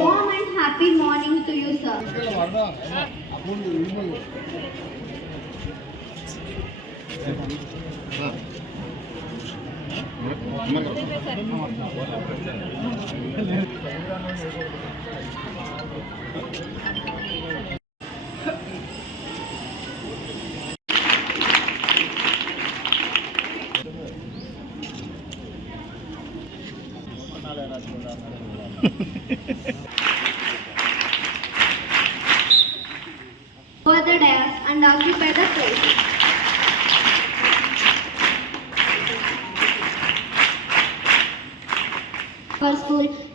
Warm and happy morning to you, sir. Over ठंडाव की पैदा करेगी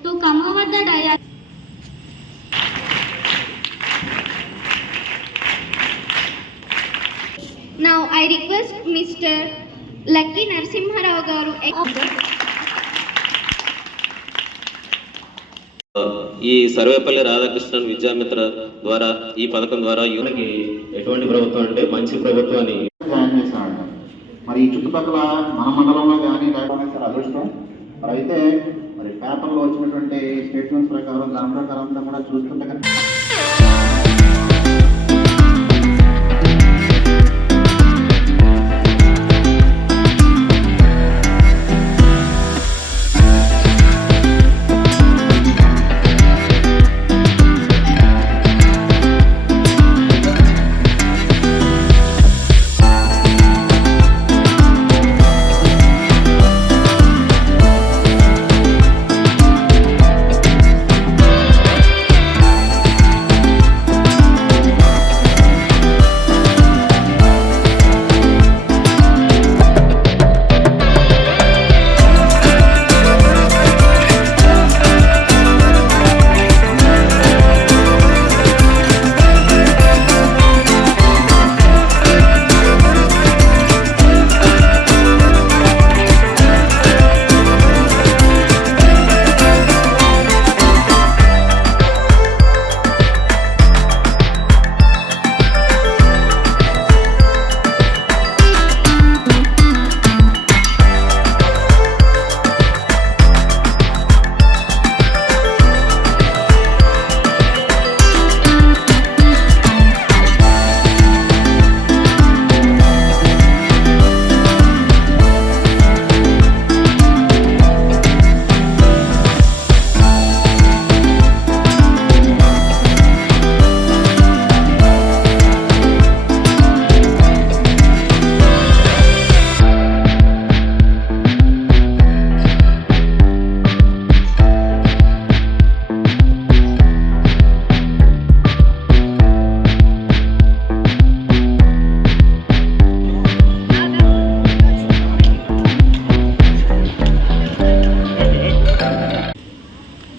तो कम come over the Now I request Mr. Lucky Narasimha Rao Garu. ఈ సర్వేపల్లి రాధాకృష్ణన్ విద్యామిత్ర ద్వారా ఈ పథకం ద్వారా యువతకి ఎటువంటి ప్రభుత్వం అంటే మంచి ప్రభుత్వం అని జాయిన్ చేశాడు మరి ఈ చుట్టుపక్కల మన మండలంలో కానీ అదృష్టం. మరి అయితే మరి పేపర్లో వచ్చినటువంటి స్టేట్మెంట్స్ ప్రకారం దాని ప్రకారం అంతా కూడా చూస్తుంటే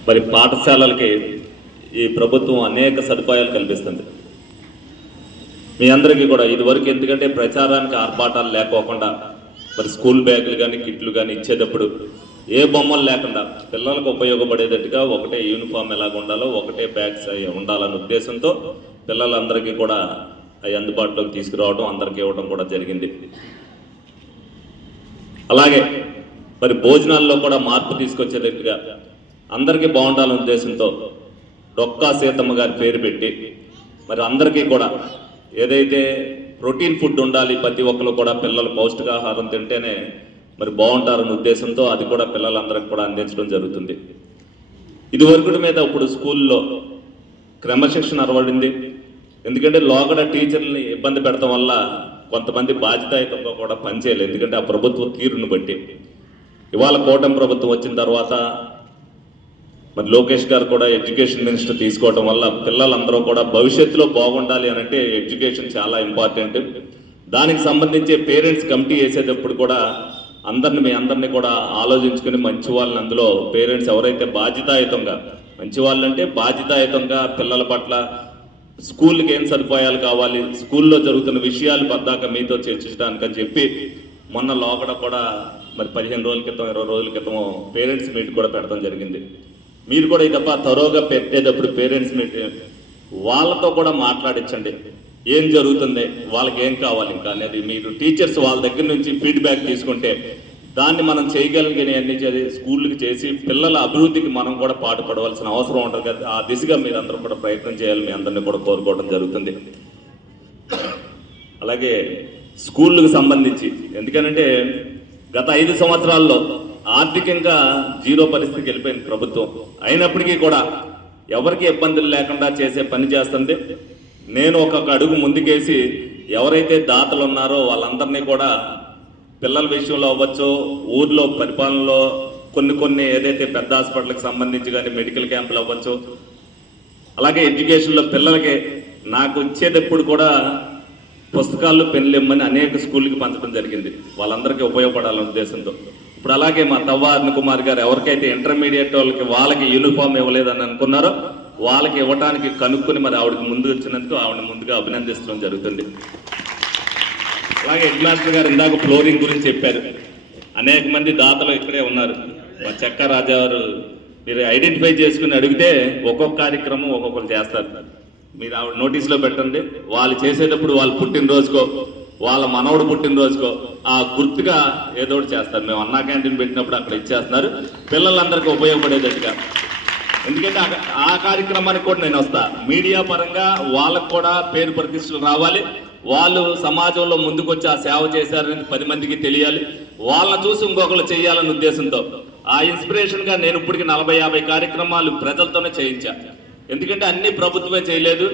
మరి పాఠశాలలకి ఈ ప్రభుత్వం అనేక సదుపాయాలు కల్పిస్తుంది. మీ అందరికీ కూడా ఇదివరకు ఎందుకంటే ప్రచారానికి ఆర్భాటాలు లేకోకుండా మరి స్కూల్ బ్యాగులు కానీ కిట్లు కానీ ఇచ్చేటప్పుడు ఏ బొమ్మలు లేకుండా పిల్లలకు ఉపయోగపడేటట్టుగా ఒకటే యూనిఫామ్ ఎలాగ ఉండాలో ఒకటే బ్యాగ్స్ అవి ఉండాలనే ఉద్దేశంతో పిల్లలందరికీ కూడా అవి అందుబాటులోకి తీసుకురావడం అందరికీ ఇవ్వడం కూడా జరిగింది. అలాగే మరి భోజనాల్లో కూడా మార్పు తీసుకొచ్చేటట్టుగా అందరికీ బాగుండాలనే ఉద్దేశంతో డొక్కా సీతమ్మ గారి పేరు పెట్టి మరి అందరికీ కూడా ఏదైతే ప్రోటీన్ ఫుడ్ ఉండాలి ప్రతి ఒక్కరు కూడా పిల్లలు పౌష్టికాహారం తింటేనే మరి బాగుంటారనే ఉద్దేశంతో అది కూడా పిల్లలందరికీ కూడా అందించడం జరుగుతుంది. ఇదివరకటి మీద ఇప్పుడు స్కూల్లో క్రమశిక్షణ అరవడింది ఎందుకంటే లోగడ టీచర్ని ఇబ్బంది పెడతాం వల్ల కొంతమంది బాధ్యతాయుతంగా కూడా పనిచేయలేదు. ఎందుకంటే ఆ ప్రభుత్వ తీరును బట్టి. ఇవాళ కూటమి ప్రభుత్వం వచ్చిన తర్వాత మరి లోకేష్ గారు కూడా ఎడ్యుకేషన్ మినిస్టర్ తీసుకోవడం వల్ల పిల్లలందరూ కూడా భవిష్యత్తులో బాగుండాలి అని అంటే ఎడ్యుకేషన్ చాలా ఇంపార్టెంట్. దానికి సంబంధించి పేరెంట్స్ కమిటీ వేసేటప్పుడు కూడా అందరిని మీ అందరినీ కూడా ఆలోచించుకుని మంచి వాళ్ళని అందులో పేరెంట్స్ ఎవరైతే బాధ్యతాయుతంగా మంచి వాళ్ళంటే బాధ్యతాయుతంగా పిల్లల పట్ల స్కూల్కి ఏం సదుపాయాలు కావాలి స్కూల్లో జరుగుతున్న విషయాలు పద్దాక మీతో చర్చించడానికి అని చెప్పి మొన్న లోపల కూడా మరి పదిహేను రోజుల క్రితం ఇరవై రోజుల క్రితం పేరెంట్స్ మీట్ కూడా పెట్టడం జరిగింది. మీరు కూడా ఈ తప్ప తరోగా పెట్టేటప్పుడు పేరెంట్స్ మీట్ వాళ్ళతో కూడా మాట్లాడించండి. ఏం జరుగుతుంది? వాళ్ళకి ఏం కావాలి ఇంకా అనేది మీరు టీచర్స్ వాళ్ళ దగ్గర నుంచి ఫీడ్బ్యాక్ తీసుకుంటే దాన్ని మనం చేయగలిగినవన్నీ చేసి స్కూళ్ళకి చేసి పిల్లల అభివృద్ధికి మనం కూడా పాటుపడవలసిన అవసరం ఉంటుంది కదా. ఆ దిశగా మీరు అందరూ కూడా ప్రయత్నం చేయాలి. మీ అందరినీ కూడా కోరుకోవడం జరుగుతుంది. అలాగే స్కూళ్ళకు సంబంధించి ఎందుకనంటే గత ఐదు సంవత్సరాల్లో ఆర్థికంగా జీరో పరిస్థితికి వెళ్ళిపోయింది ప్రభుత్వం. అయినప్పటికీ కూడా ఎవరికి ఇబ్బందులు లేకుండా చేసే పని చేస్తుంది. నేను ఒక్కొక్క అడుగు ముందుకేసి ఎవరైతే దాతలు ఉన్నారో వాళ్ళందరినీ కూడా పిల్లల విషయంలో అవ్వచ్చు ఊర్లో పరిపాలనలో కొన్ని కొన్ని ఏదైతే పెద్ద హాస్పిటల్కి సంబంధించి కానీ మెడికల్ క్యాంపులు అవ్వచ్చు అలాగే ఎడ్యుకేషన్లో పిల్లలకి నాకు వచ్చేటప్పుడు కూడా పుస్తకాలు పెన్లు ఇమ్మని అనేక స్కూళ్ళకి పంచడం జరిగింది. వాళ్ళందరికీ ఉపయోగపడాలనే ఉద్దేశంతో. ఇప్పుడు అలాగే మా తవ్వ అరుణ్ కుమార్ గారు ఎవరికైతే ఇంటర్మీడియట్ వాళ్ళకి వాళ్ళకి యూనిఫామ్ ఇవ్వలేదని అనుకున్నారో వాళ్ళకి ఇవ్వడానికి కనుక్కుని మరి ఆవిడకి ముందు వచ్చినందుకు ఆవిడ ముందుగా అభినందించడం జరుగుతుంది. అలాగే హెడ్ మాస్టర్ గారు ఇందాక ఫ్లోరింగ్ గురించి చెప్పారు. అనేక మంది దాతలు ఇక్కడే ఉన్నారు. మా చెక్క రాజా గారు మీరు ఐడెంటిఫై చేసుకుని అడిగితే ఒక్కొక్క కార్యక్రమం ఒక్కొక్కరు చేస్తారు. మీరు ఆవిడ నోటీసులో పెట్టండి. వాళ్ళు చేసేటప్పుడు వాళ్ళు పుట్టినరోజుకో వాళ్ళ మనవడు పుట్టినరోజుకో ఆ గుర్తుగా ఏదో ఒకటి చేస్తారు. మేము అన్నా క్యాంటీన్ పెట్టినప్పుడు అక్కడ ఇచ్చేస్తున్నారు. పిల్లలందరికీ ఉపయోగపడేటట్టుగా. ఎందుకంటే ఆ- ఆ కార్యక్రమానికి కూడా నేను వస్తా. మీడియా పరంగా వాళ్ళకు కూడా పేరు ప్రతిష్టలు రావాలి. వాళ్ళు సమాజంలో ముందుకొచ్చి ఆ సేవ చేశారని పది మందికి తెలియాలి. వాళ్ళని చూసి ఇంకొకరు చేయాలనే ఉద్దేశంతో. ఆ ఇన్స్పిరేషన్గా నేను ఇప్పటికి నలభై యాభై కార్యక్రమాలు ప్రజలతోనే చేయించా. ఎందుకంటే అన్ని ప్రభుత్వమే చేయలేదు.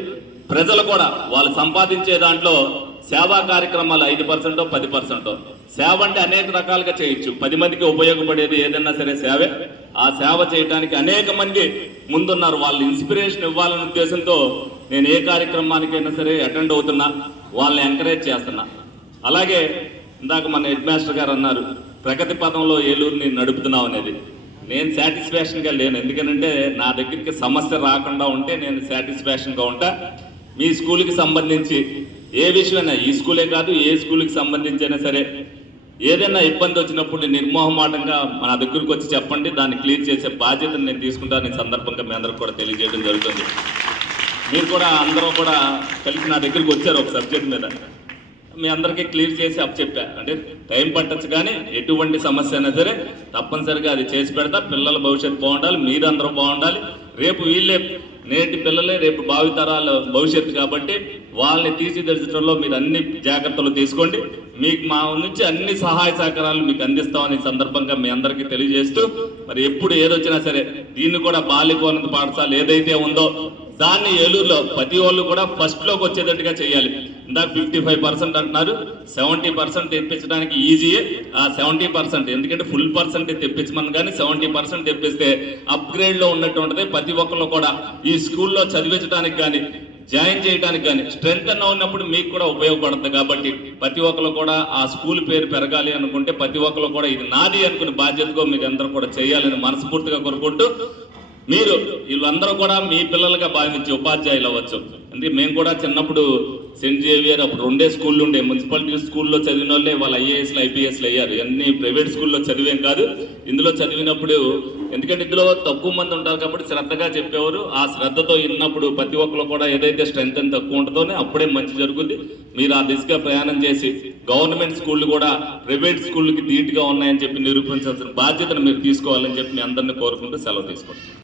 ప్రజలు కూడా వాళ్ళు సంపాదించే దాంట్లో సేవా కార్యక్రమాలు ఐదు పర్సెంట్ పది పర్సెంట్. సేవ అంటే అనేక రకాలుగా చేయొచ్చు. పది మందికి ఉపయోగపడేది ఏదైనా సరే సేవే. ఆ సేవ చేయడానికి అనేక మంది ముందున్నారు. వాళ్ళు ఇన్స్పిరేషన్ ఇవ్వాలనే ఉద్దేశంతో నేను ఏ కార్యక్రమానికైనా సరే అటెండ్ అవుతున్నా. వాళ్ళని ఎంకరేజ్ చేస్తున్నా. అలాగే ఇందాక మన హెడ్ మాస్టర్ గారు అన్నారు ప్రగతి పదంలో ఏలూరుని నడుపుతున్నాం అనేది. నేను సాటిస్ఫాక్షన్గా లేను. ఎందుకనంటే నా దగ్గరికి సమస్య రాకుండా ఉంటే నేను సాటిస్ఫాక్షన్గా ఉంటా. మీ స్కూల్కి సంబంధించి ఏ విషయమైనా ఈ స్కూలే కాదు ఏ స్కూల్కి సంబంధించి అయినా సరే ఏదైనా ఇబ్బంది వచ్చినప్పుడు నిర్మోహమాటంగా మన దగ్గరికి వచ్చి చెప్పండి దాన్ని క్లియర్ చేసే బాధ్యతను నేను తీసుకుంటాను ఈ సందర్భంగా మీ అందరికి కూడా తెలియజేయడం జరుగుతుంది. మీరు కూడా అందరూ కూడా కలిసి నా దగ్గరికి వచ్చారు ఒక సబ్జెక్ట్ మీద. మీ అందరికీ క్లియర్ చేసి అప్ చెప్పా. అంటే టైం పట్టచ్చు కానీ ఎటువంటి సమస్య అయినా సరే తప్పనిసరిగా అది చేసి పెడతా. పిల్లల భవిష్యత్తు బాగుండాలి మీరందరూ బాగుండాలి. రేపు వీళ్ళే నేటి పిల్లలే రేపు భావితరాల భవిష్యత్తు కాబట్టి వాళ్ళని తీర్చిదిద్దడంలో మీరు అన్ని జాగ్రత్తలు తీసుకోండి. మీకు మా నుంచి అన్ని సహాయ సహకారాలు మీకు అందిస్తామని సందర్భంగా మీ అందరికీ తెలియజేస్తూ మరి ఎప్పుడు ఏదొచ్చినా సరే దీన్ని కూడా బాలికోన్నత పాఠశాల ఏదైతే ఉందో దాన్ని ఏలూరులో ప్రతి వాళ్ళు కూడా ఫస్ట్లోకి వచ్చేటట్టుగా చేయాలి. ఇందాక ఫిఫ్టీ ఫైవ్ పర్సెంట్ అంటున్నారు. సెవెంటీ పర్సెంట్ తెప్పించడానికి ఈజీయే ఆ సెవెంటీ పర్సెంట్ ఎందుకంటే ఫుల్ పర్సెంట్ తెప్పించమని కానీ సెవెంటీ పర్సెంట్ తెప్పిస్తే అప్గ్రేడ్లో ఉన్నట్టు ఉంటుంది ప్రతి ఒక్కరు కూడా ఈ స్కూల్లో చదివించడానికి కానీ జాయిన్ చేయడానికి కానీ స్ట్రెంత్ అన్న ఉన్నప్పుడు మీకు కూడా ఉపయోగపడుతుంది కాబట్టి ప్రతి ఒక్కరు కూడా ఆ స్కూల్ పేరు పెరగాలి అనుకుంటే ప్రతి ఒక్కరు కూడా ఇది నాది అనుకునే బాధ్యతగా మీరు అందరూ కూడా చేయాలని మనస్ఫూర్తిగా కోరుకుంటూ మీరు వీళ్ళందరూ కూడా మీ పిల్లలుగా భావించి ఉపాధ్యాయులు అవ్వచ్చు. అంటే మేము కూడా చిన్నప్పుడు సెయింట్ జేవియర్ అప్పుడు రెండే స్కూళ్ళు ఉండే. మున్సిపాలిటీ స్కూల్లో చదివిన వాళ్ళే వాళ్ళు ఐఏఎస్లు ఐపీఎస్లు అయ్యారు. అన్ని ప్రైవేట్ స్కూల్లో చదివేం కాదు. ఇందులో చదివినప్పుడు ఎందుకంటే ఇందులో తక్కువ మంది ఉంటారు కాబట్టి శ్రద్ధగా చెప్పేవారు. ఆ శ్రద్ధతో విన్నప్పుడు ప్రతి ఒక్కరు కూడా ఏదైతే స్ట్రెంత్ అని తక్కువ ఉంటుందో అప్పుడే మంచి జరుగుద్ది. మీరు ఆ దిశగా ప్రయాణం చేసి గవర్నమెంట్ స్కూళ్ళు కూడా ప్రైవేట్ స్కూళ్ళకి ధీటుగా ఉన్నాయని చెప్పి నిరూపించాల్సిన బాధ్యతను మీరు తీసుకోవాలని చెప్పి మీ అందరినీ కోరుకుంటూ సెలవు తీసుకోండి.